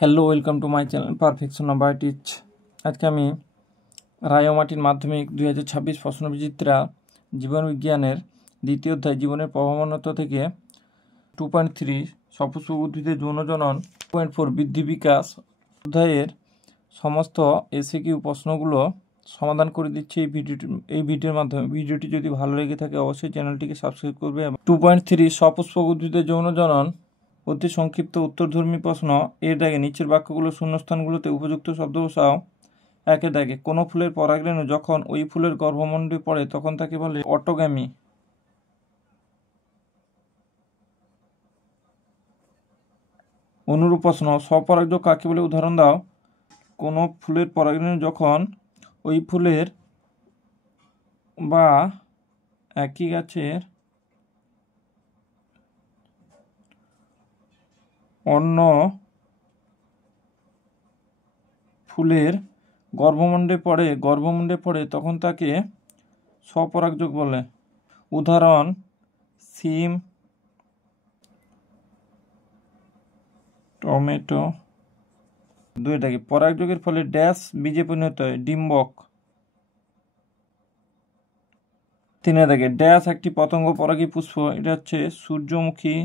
Hello, welcome to my channel perfection about teach. আজকে আমি রায়মাটির মাধ্যমিক 2026 প্রশ্নবিচিত্রা জীবনবিজ্ঞানের দ্বিতীয় অধ্যায় জীবনের প্রভাবনতা থেকে 2.3 সপুষ্পক উদ্ভিদের যৌনজনন 2.4 বৃদ্ধি বিকাশ অধ্যায়ের সমস্ত এসএকিউ প্রশ্নগুলো সমাধান করে দিচ্ছি এই ভিডিওর মাধ্যমে। ভিডিওটি যদি ভালো লেগে থাকে অবশ্যই চ্যানেলটিকে সাবস্ক্রাইব করবে। 2.3 সপুষ্পক উদ্ভিদের যৌনজনন অতি সংক্ষিপ্ত উত্তরধর্মী প্রশ্ন। এর দাগে নিচের বাক্যগুলো শূন্যস্থানগুলোতে উপযুক্ত শব্দ বসাও। একের দাগে কোনো ফুলের পরাগরেণু যখন ওই ফুলের গর্ভমণ্ডলে পড়ে তখন তাকে বলে অটোগ্যামি। অনুরূপ প্রশ্ন, স্বপরাগযোগ কাকে বলে উদাহরণ দাও। কোনো ফুলের পরাগরেণু যখন ওই ফুলের বা একই গাছের অন্য ফুলের গর্ভমণ্ডলে পড়ে তখন তাকে স্বপরাগযোগ বলে। উদাহরণ সিম, টমেটো। দুইটাকে পরাগযোগের ফলে ড্যাশ বীজে পরিণত হয় ডিম্বক। তিনের দাগে ড্যাশ একটি পতঙ্গ পরাগী পুষ্প, এটা হচ্ছে সূর্যমুখী।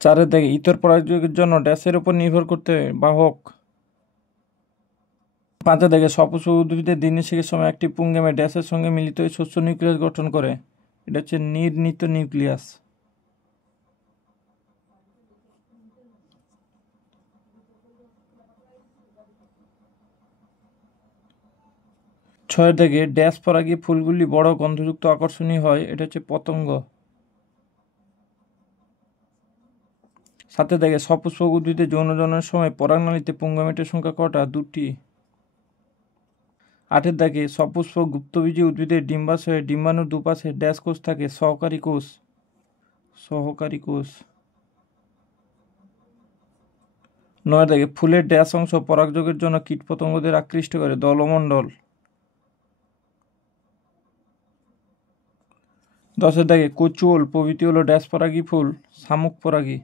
চারের দাগে ইতর পরাগযোগের জন্য ড্যাশের উপর নির্ভর করতে হয় বাহক। পাঁচের দাগে সপুষ্পক উদ্ভিদের দিননিষেকের সময় একটি পুংগেমে ড্যাশের সঙ্গে মিলিত হয়ে শস্য নিউক্লিয়াস গঠন করে, এটা হচ্ছে নির্ণীত নিউক্লিয়াস। ছয়ের দাগে ড্যাশ পরাগী ফুলগুলি বড় গন্ধযুক্ত আকর্ষণীয় হয়, এটা হচ্ছে পতঙ্গ। সাথে দাগে সপুষ্পক উদ্ভিদের যৌনজননের সময় পরাগনালীতে পুংগেমেটের সংখ্যা কটা? 2টি। আটের দাগে সপুষ্পক গুপ্তবীজী উদ্ভিদের ডিম্বাশয়ে ডিম্বাণুর দুপাশে ড্যাশ কোষ থাকে? সহকারী কোষ। নয়ের দাগে ফুলের ড্যাশ অংশ পরাগযোগের জন্য কীটপতঙ্গদের আকৃষ্ট করে? দলমণ্ডল। 10এর দাগে কচুয়োল প্রভৃতি হলো ড্যাশ পরাগী ফুল? শামুক পরাগী।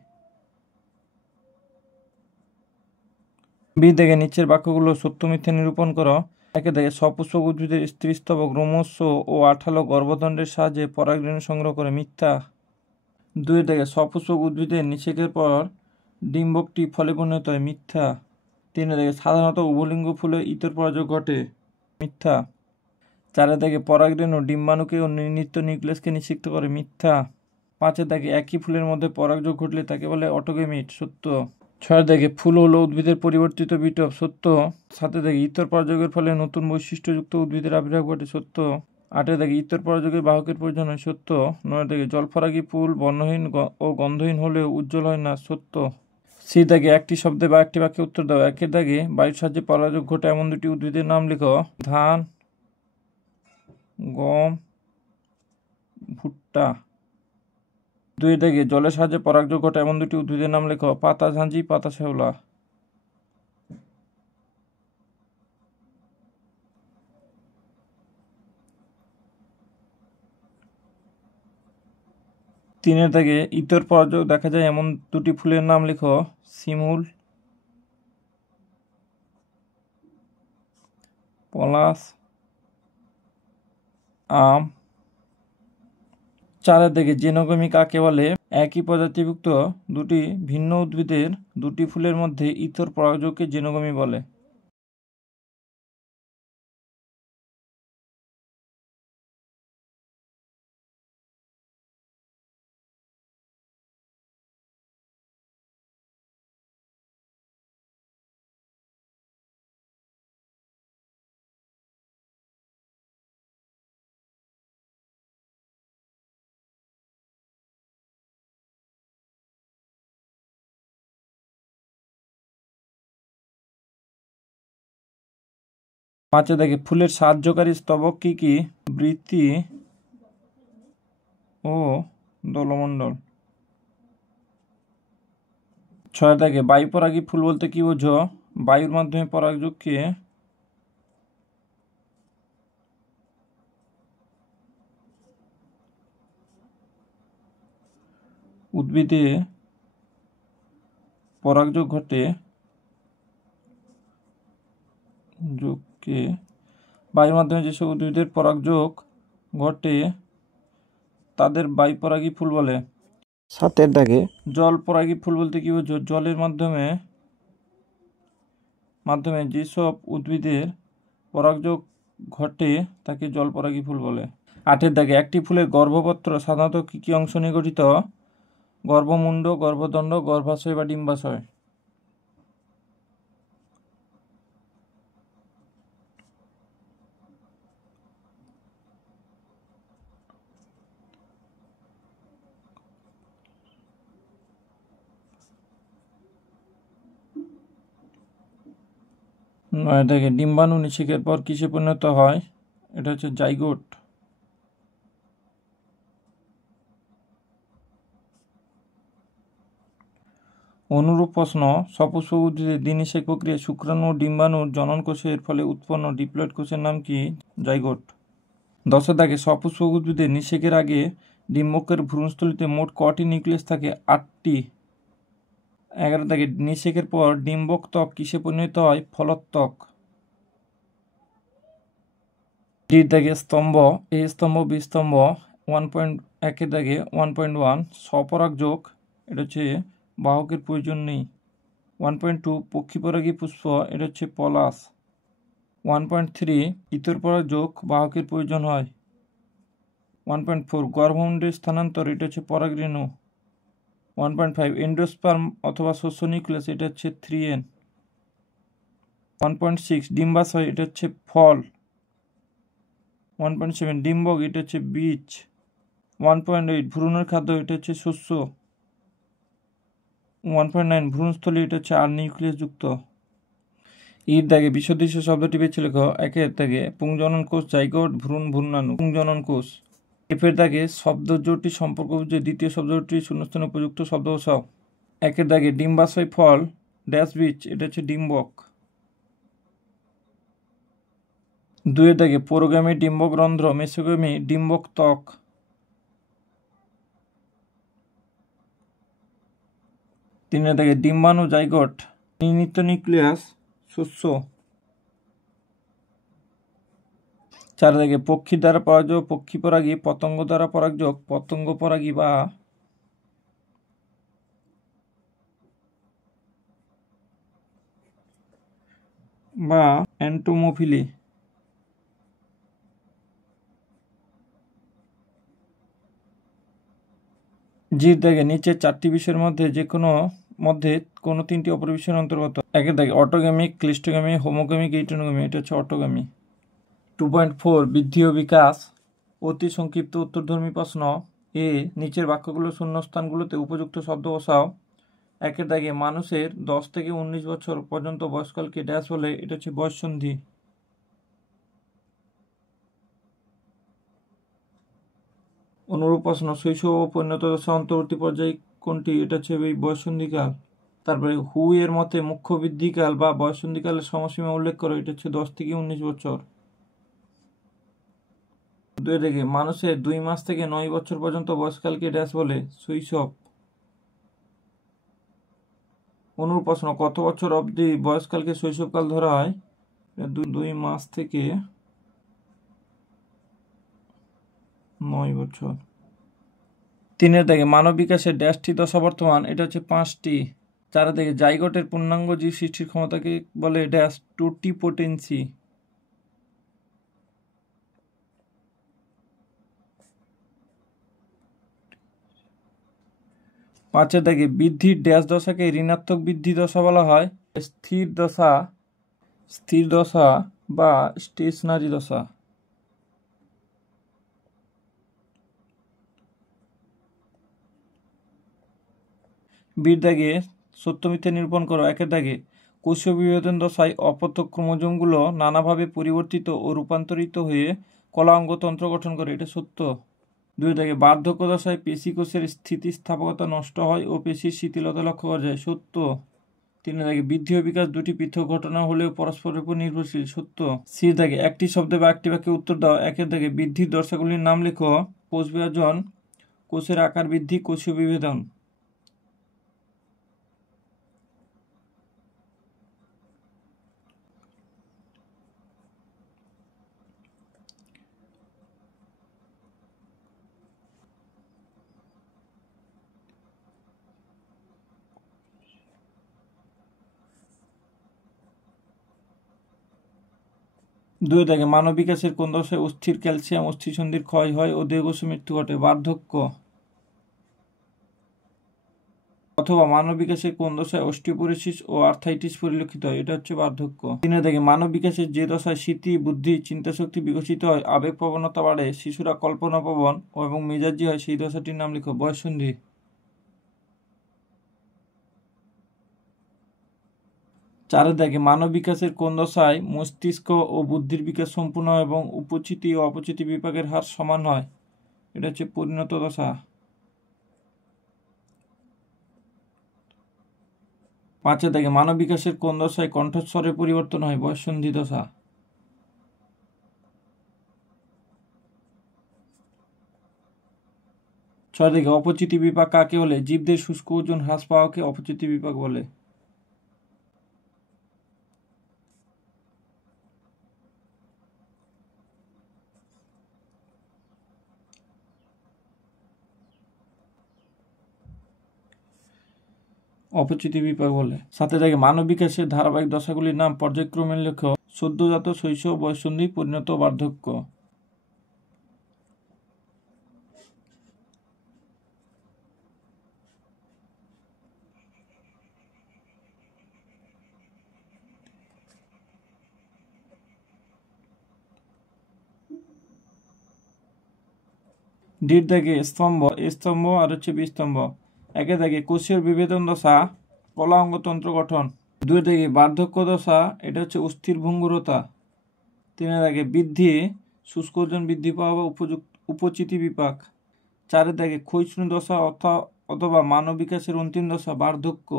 20 দাগে নিচের বাক্যগুলো সত্য মিথ্যে নিরূপণ করো। একের দাগে সপুষ্পক উদ্ভিদের স্ত্রীস্তবক রোমস্য ও আঠালো গর্ভদণ্ডের সাহায্যে পরাগরেণু সংগ্রহ করে, মিথ্যা। 2 দাগে সপুষ্পক উদ্ভিদের নিষেকের পর ডিম্বকটি ফলে পরিণত হয়, মিথ্যা। 3 দাগে সাধারণত উভলিঙ্গ ফুলে ইতর পরাগযোগ ঘটে, মিথ্যা। 4 দাগে পরাগরেণু ডিম্বাণুকে ও নির্ণীত নিউক্লিয়াসকে নিষিক্ত করে, মিথ্যা। 5 দাগে একই ফুলের মধ্যে পরাগযোগ ঘটলে তাকে বলে অটোগেমিট, সত্য। 6 দাগে ফুল হলো উদ্ভিদের পরিবর্তিত বিটপ, সত্য। 7 দাগে ইতর পরাগযোগের ফলে নতুন বৈশিষ্ট্যযুক্ত উদ্ভিদের আবির্ভাব ঘটে, সত্য। 8 দাগে ইতর পরাগযোগের বাহকের প্রয়োজন হয়, সত্য। 9 দাগে জলপরাগী ফুল বর্ণহীন ও গন্ধহীন হলেও উজ্জ্বল হয় না, সত্য। 10 দাগে একটি শব্দে বা একটি বাক্যে উত্তর দাও। একের দাগে বায়ুর সাহায্যে পরাগযোগ ঘটে এমন দুটি উদ্ভিদের নাম লিখো। ধান, গম, ভুট্টা। 2 দাগে জলের সাহায্যে পরাগযোগ ঘটে এমন দুটি উদ্ভিদের নাম লেখো। পাতা ঝাঁঝি, পাতা শ্যাওলা। 3 দাগে ইতর পরাগযোগ দেখা যায় এমন দুটি ফুলের নাম লিখো। শিমুল, পলাশ, আম। 4 দাগে জেনোগমি কাকে বলে? একই প্রজাতিভুক্ত দুটি ভিন্ন উদ্ভিদের দুটি ফুলের মধ্যে ইতর পরাগযোগকে জেনোগমি বলে। পাঁচে দাগে ফুলের সাহায্যকারী স্তবক কি কি? বৃতি ও দলমণ্ডল। 6 দাগে বায়ু পরাগী ফুল বলতে কি বোঝো? বায়ুর মাধ্যমে পরাগযোগকে উদ্ভিদে পরাগযোগ ঘটে যোগকে বায়ুর মাধ্যমে যেসব উদ্ভিদের পরাগযোগ ঘটে তাদের বাইপরাগী ফুল বলে। 7 দাগে জল পরাগী ফুল বলতে কি বোঝো? জলের মাধ্যমে যেসব উদ্ভিদের পরাগযোগ ঘটে তাকে জল পরাগী ফুল বলে। 8 দাগে একটি ফুলের গর্ভপত্র সাধারণত কি কি অংশ নিয়ে গঠিত? গর্ভমুণ্ড, গর্ভদণ্ড, গর্ভাশয় বা ডিম্বাশয়। 9 দাগে ডিম্বাণু নিষেকের পর কিসে পরিণত হয়? এটা হচ্ছে জাইগোট। অনুরূপ প্রশ্ন, সপুষ্পক উদ্ভিদের দ্বিনিষেক প্রক্রিয়ায় শুক্রাণু ও ডিম্বাণুর জনন কোষের ফলে উৎপন্ন ডিপ্লয়েড কোষের নাম কি? জাইগোট। 10 দাগে সপুষ্পক উদ্ভিদের নিষেকের আগে ডিম্বকের ভ্রূণস্থলীতে মোট কটি নিউক্লিয়াস থাকে? 8টি। 11 দাগে নিষেকের পর ডিম্বক ত্বক কিসে পরিণত হয়? ফলোত্বক। 2 দাগে স্তম্ভ, এ স্তম্ভ, বি স্তম্ভ। 1.1 দাগে 1.1 স্বপরাগযোগ, এটা হচ্ছে বাহকের প্রয়োজন নেই। 1.2 পক্ষীপরাগী পুষ্প, এটা হচ্ছে পলাশ। 1.3 ইতর পরাগযোগ, বাহকের প্রয়োজন হয়। 1.4 গর্ভমুণ্ডের স্থানান্তর, এটা হচ্ছে পরাগরেণু। 1.5 এন্ডোস্পার্ম অথবা শস্য নিউক্লিয়াস, এটা হচ্ছে 3N। 1.6 ডিম্বাশয়, এটা হচ্ছে ফল। 1.7 ডিম্বক, এটা হচ্ছে বীজ। 1.8 ভ্রূণের খাদ্য, এটা হচ্ছে শস্য। 1.9 ভ্রূণস্থলী, এটা হচ্ছে আর নিউক্লিয়াস যুক্ত। এর দাগে বিসদৃশ্য শব্দটি বেছে লেখো। 1 দাগে পুংজনন কোষ, জাইগোট, ভ্রূণ, ভ্রূণাণু। পুংজনন কোষ। এফের দাগে শব্দজোড়টি সম্পর্ক বুঝে দ্বিতীয় শব্দটি শূন্যস্থানে উপযুক্ত শব্দ বসাও। 1 দাগে ডিম্বাশয় ফল ড্যাশ বীজ, এটা হচ্ছে ডিম্বক। 2 দাগে পুরোগামী ডিম্বক রন্ধ্র, মেসোগামী ডিম্বক ত্বক। 3 দাগে ডিম্বাণু জাইগোট, নির্মিত নিউক্লিয়াস শস্য। 4 দাগে পক্ষী দ্বারা পরাগযোগ, পক্ষী পরাগী। পতঙ্গ দ্বারা পরাগযোগ, পতঙ্গ পরাগী বা এন্টোমোফিলি। জির দাগে নিচের 4টি বিষয়ের মধ্যে কোনো 3টি অপর বিষয়ের অন্তর্গত। 1 দাগে অটোগামিক, ক্লিস্টোগামী, হোমোগামী, গেইটোনোগামী, এটা হচ্ছে অটোগামী। 2.4 বৃদ্ধি ও বিকাশ, অতি সংক্ষিপ্ত উত্তরধর্মী প্রশ্ন। এ নিচের বাক্যগুলোর শূন্যস্থানগুলোতে উপযুক্ত শব্দ বসাও। 1 দাগে মানুষের 10 থেকে 19 বছর পর্যন্ত বয়সকালকে ড্যাশ বলে, এটা হচ্ছে বয়ঃসন্ধি। অনুরূপ প্রশ্ন, শৈশব ও পরিণত দশা অন্তর্বর্তী পর্যায় কোনটি? এটা হচ্ছে এই বয়ঃসন্ধিকাল। তারপরে হু এর মতে মুখ্য বৃদ্ধিকাল বা বয়ঃসন্ধিকালের সময়সীমা উল্লেখ করো, এটা হচ্ছে 10 থেকে 19 বছর। 2 দাগে মানুষের 2 মাস থেকে 9 বছর পর্যন্ত বয়সকালকে ড্যাশ বলে, শৈশব। অনুরূপ প্রশ্ন, কত বছর অবধি বয়সকালকে শৈশবকাল ধরা হয়? 2 মাস থেকে 9 বছর। 3 দাগে মানব বিকাশের ড্যাশটি দশা বর্তমান, এটা হচ্ছে 5টি। 4 দাগে জাইগোটের পূর্ণাঙ্গ জীব সৃষ্টির ক্ষমতাকে বলে ড্যাশ টোটিপোটেন্সি। 5 দাগে বৃদ্ধির ড্যাশ দশাকে ঋণাত্মক বৃদ্ধি দশা বলা হয়, স্থির দশা বা স্টেশনারি দশা। বীর দাগে সত্য মিথ্যা নিরূপণ করো। 1 দাগে কোষীয় বিভাজন দশায় অপত্য ক্রোমোজোমগুলো নানাভাবে পরিবর্তিত ও রূপান্তরিত হয়ে কলা অঙ্গতন্ত্র গঠন করে, এটা সত্য। 2 দাগে বার্ধক্য দশায় পেশি কোষের স্থিতিস্থাপকতা নষ্ট হয় ও পেশির শিথিলতা লক্ষ্য করা যায়, সত্য। 3 দাগে বৃদ্ধি ও বিকাশ দুটি পৃথক ঘটনা হলেও পরস্পরের উপর নির্ভরশীল, সত্য। 4 দাগে একটি শব্দে বা একটি বাক্যে উত্তর দাও। 1 দাগে বৃদ্ধির দশাগুলির নাম লেখো। কোষ বিভাজন, কোষের আকার বৃদ্ধি, কোষীয় বিভেদন। দুই দাগে মানব বিকাশের কোন দশায় অস্থির ক্যালসিয়াম অস্থিসন্ধির ক্ষয় হয় ও দেহকোষে মৃত্যু ঘটে? বার্ধক্য। অথবা মানব বিকাশের কোন দশায় অস্টিওপোরোসিস ও আর্থ্রাইটিস পরিলক্ষিত হয়? এটা হচ্ছে বার্ধক্য। তিন দাগে মানব বিকাশের যে দশায় স্মৃতি, বুদ্ধি, চিন্তাশক্তি বিকশিত হয়, আবেগ প্রবণতা বাড়ে, শিশুরা কল্পনাপ্রবণ এবং মেজাজি হয়, সেই দশাটির নাম লিখো। বয়ঃসন্ধি। চার দাগে মানব বিকাশের কোন দশায় মস্তিষ্ক ও বুদ্ধির বিকাশ সম্পূর্ণ এবং উপচিতি ও অপচিতি বিপাকের হার সমান হয়? এটা হচ্ছে পরিণত দশা। পাঁচ দাগে মানব বিকাশের কোন দশায় কণ্ঠস্বরের পরিবর্তন হয়? বয়ঃসন্ধি দশা। ছয় দাগে অপচিতি বিপাক কাকে বলে? জীবদের শুষ্ক ওজন হ্রাস পাওয়াকে অপচিতি বিপাক বলে। অপচিতি বিপাক বলে। সাথে দাগে মানব বিকাশের ধারাবাহিক দশাগুলির নাম পর্যায়ক্রমে লেখো। সদ্যজাত, শৈশব, বয়ঃসন্ধি, পরিণত, বার্ধক্য। ডির দাগে স্তম্ভ, এ স্তম্ভ আর হচ্ছে বি স্তম্ভ। একে দাগে কোষীয় বিভেদন দশা, কলা অঙ্গতন্ত্র গঠন। দুই দাগে বার্ধক্য দশা, এটা হচ্ছে অস্থির ভঙ্গুরতা। তিন দাগে বৃদ্ধি, শুষ্ক ওজন বৃদ্ধি পাওয়া বা উপচিতি বিপাক। চারের দাগে ক্ষয়িষ্ণু দশা অথবা মানব বিকাশের অন্তিম দশা, বার্ধক্য।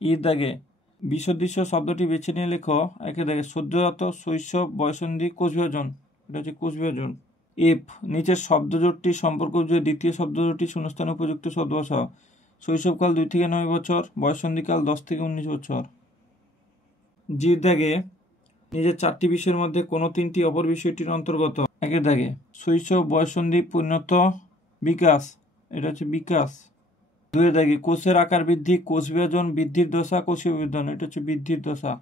ইর দাগে বিসদৃশ্য শব্দটি বেছে নিয়ে লেখো। একে দাগে সদ্যজাত, শৈশব, বয়ঃসন্ধি, কোষবিভাজন। এটা হচ্ছে কোষবিভাজন। এফ নিচের শব্দজোটটি সম্পর্ক বুঝিয়ে দ্বিতীয় শব্দজোটটি শূন্যস্থানে উপযুক্ত শব্দ বসাও। শৈশবকাল 2 থেকে 9 বছর, বয়ঃসন্ধিকাল 10 থেকে 19 বছর। জির দাগে নিজের 4টি বিষয়ের মধ্যে কোনো 3টি অপর বিষয়টির অন্তর্গত। একের দাগে শৈশব, বয়ঃসন্ধি, পরিণত, বিকাশ। এটা হচ্ছে বিকাশ। দুইয়ের দাগে কোষের আকার বৃদ্ধি, কোষ বিভাজন, বৃদ্ধির দশা, কোষীয় বিভাজন। এটা হচ্ছে বৃদ্ধির দশা।